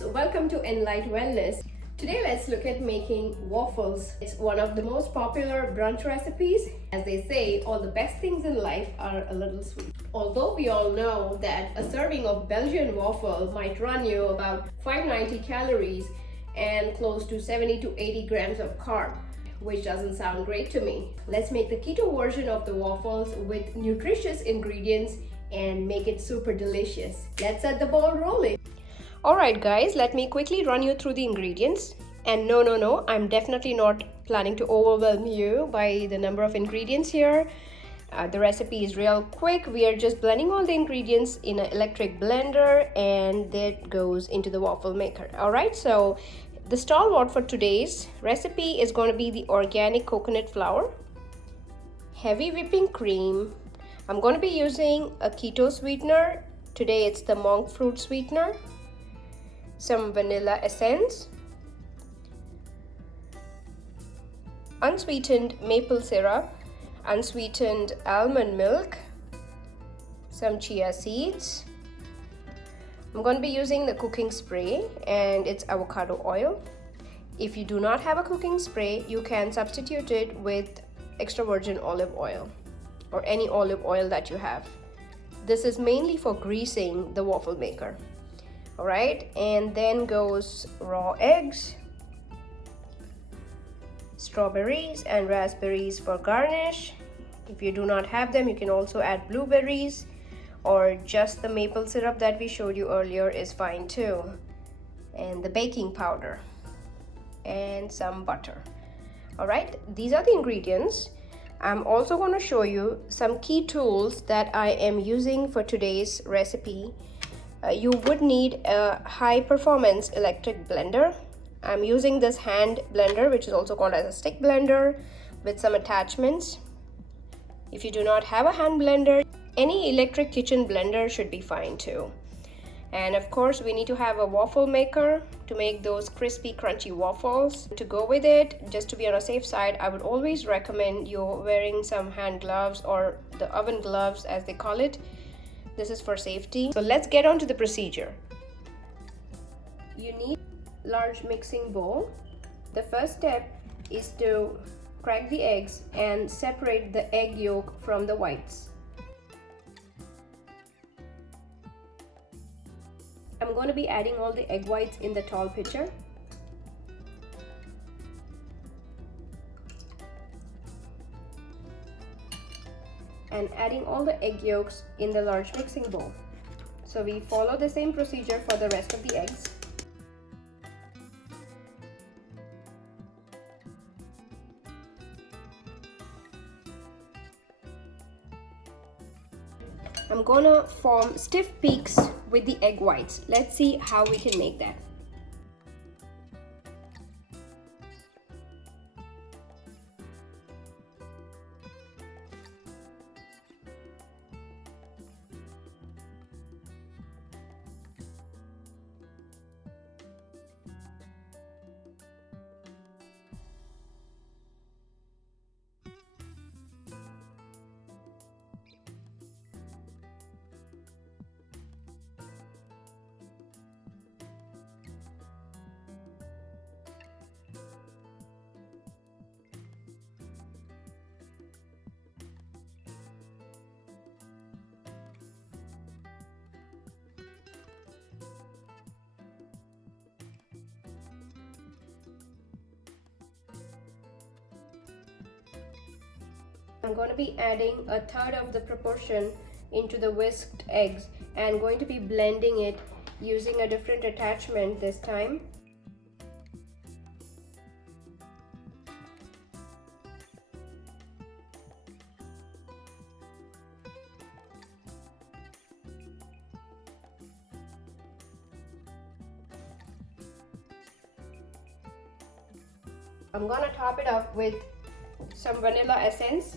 friends, welcome to Enlight Wellness. Today let's look at making waffles. It's one of the most popular brunch recipes. As they say, all the best things in life are a little sweet. Although we all know that a serving of Belgian waffle might run you about 590 calories and close to 70 to 80 grams of carb, which doesn't sound great to me. Let's make the keto version of the waffles with nutritious ingredients and make it super delicious. Let's set the ball rolling. Alright guys, let me quickly run you through the ingredients. And no, I'm definitely not planning to overwhelm you by the number of ingredients here. The recipe is real quick. We are just blending all the ingredients in an electric blender and that goes into the waffle maker. Alright, so the stalwart for today's recipe is going to be the organic coconut flour, heavy whipping cream. I'm going to be using a keto sweetener. Today it's the Monkfruit sweetener, some vanilla essence, unsweetened maple syrup, unsweetened almond milk, some chia seeds. I'm going to be using the cooking spray and it's avocado oil. If you do not have a cooking spray, you can substitute it with extra virgin olive oil or any olive oil that you have. This is mainly for greasing the waffle maker. Alright, and then goes raw eggs, strawberries and raspberries for garnish. If you do not have them, you can also add blueberries, or just the maple syrup that we showed you earlier is fine too. And the baking powder and some butter. Alright, these are the ingredients. I'm also going to show you some key tools that I am using for today's recipe. You would need a high performance electric blender. I'm using this hand blender, which is also called as a stick blender, with some attachments. If you do not have a hand blender, any electric kitchen blender should be fine too. And of course, we need to have a waffle maker to make those crispy, crunchy waffles. To go with it, just to be on a safe side, I would always recommend you wearing some hand gloves or the oven gloves as they call it. This is for safety. So let's get on to the procedure. You need a large mixing bowl. The first step is to crack the eggs and separate the egg yolk from the whites. I'm going to be adding all the egg whites in the tall pitcher. And adding all the egg yolks in the large mixing bowl. So we follow the same procedure for the rest of the eggs. I'm gonna form stiff peaks with the egg whites. Let's see how we can make that. I'm going to be adding a third of the proportion into the whisked eggs and going to be blending it using a different attachment this time. I'm going to top it up with some vanilla essence.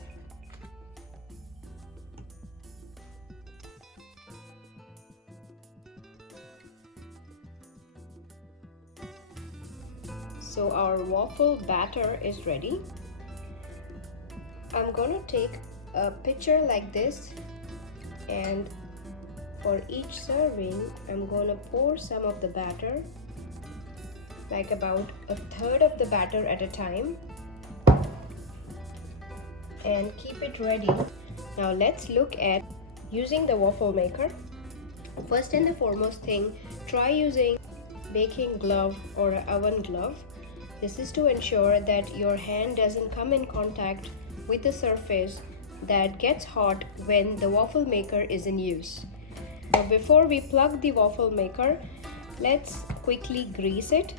So our waffle batter is ready. I'm gonna take a pitcher like this, and for each serving I'm gonna pour some of the batter like about a third of the batter at a time, and keep it ready. Now let's look at using the waffle maker. First and the foremost thing, try using baking glove or an oven glove. This is to ensure that your hand doesn't come in contact with the surface that gets hot when the waffle maker is in use. Now before we plug the waffle maker, let's quickly grease it.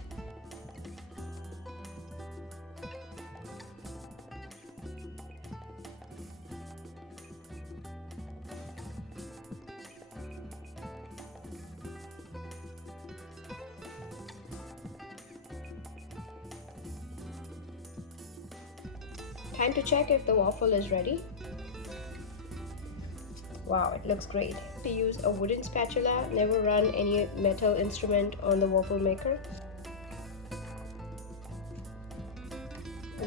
Time to check if the waffle is ready. Wow, it looks great. To use a wooden spatula, never run any metal instrument on the waffle maker.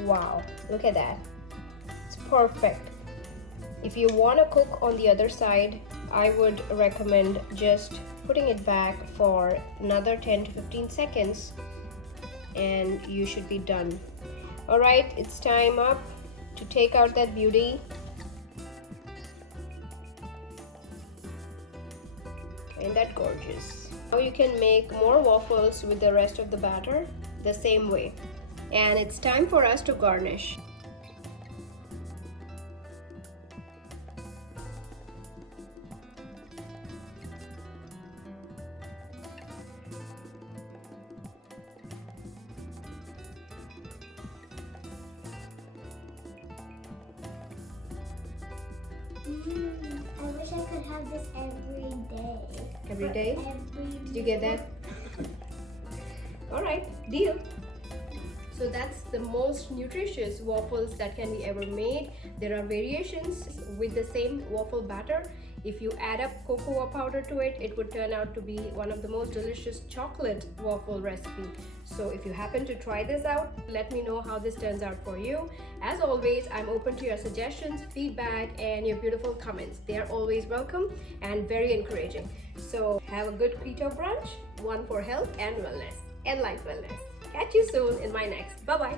Wow, look at that. It's perfect. If you want to cook on the other side, I would recommend just putting it back for another 10 to 15 seconds and you should be done. Alright, it's time up to take out that beauty. Ain't that gorgeous? Now you can make more waffles with the rest of the batter the same way. And it's time for us to garnish. I wish I could have this every day. Every day? Every Did you get that? Alright, deal. So that's the most nutritious waffles that can be ever made. There are variations with the same waffle batter. If you add up cocoa powder to it, it would turn out to be one of the most delicious chocolate waffle recipe. So if you happen to try this out, let me know how this turns out for you. As always, I'm open to your suggestions, feedback, and your beautiful comments. They are always welcome and very encouraging. So have a good keto brunch, one for health and wellness. Enlight Wellness. Catch you soon in my next. Bye-bye.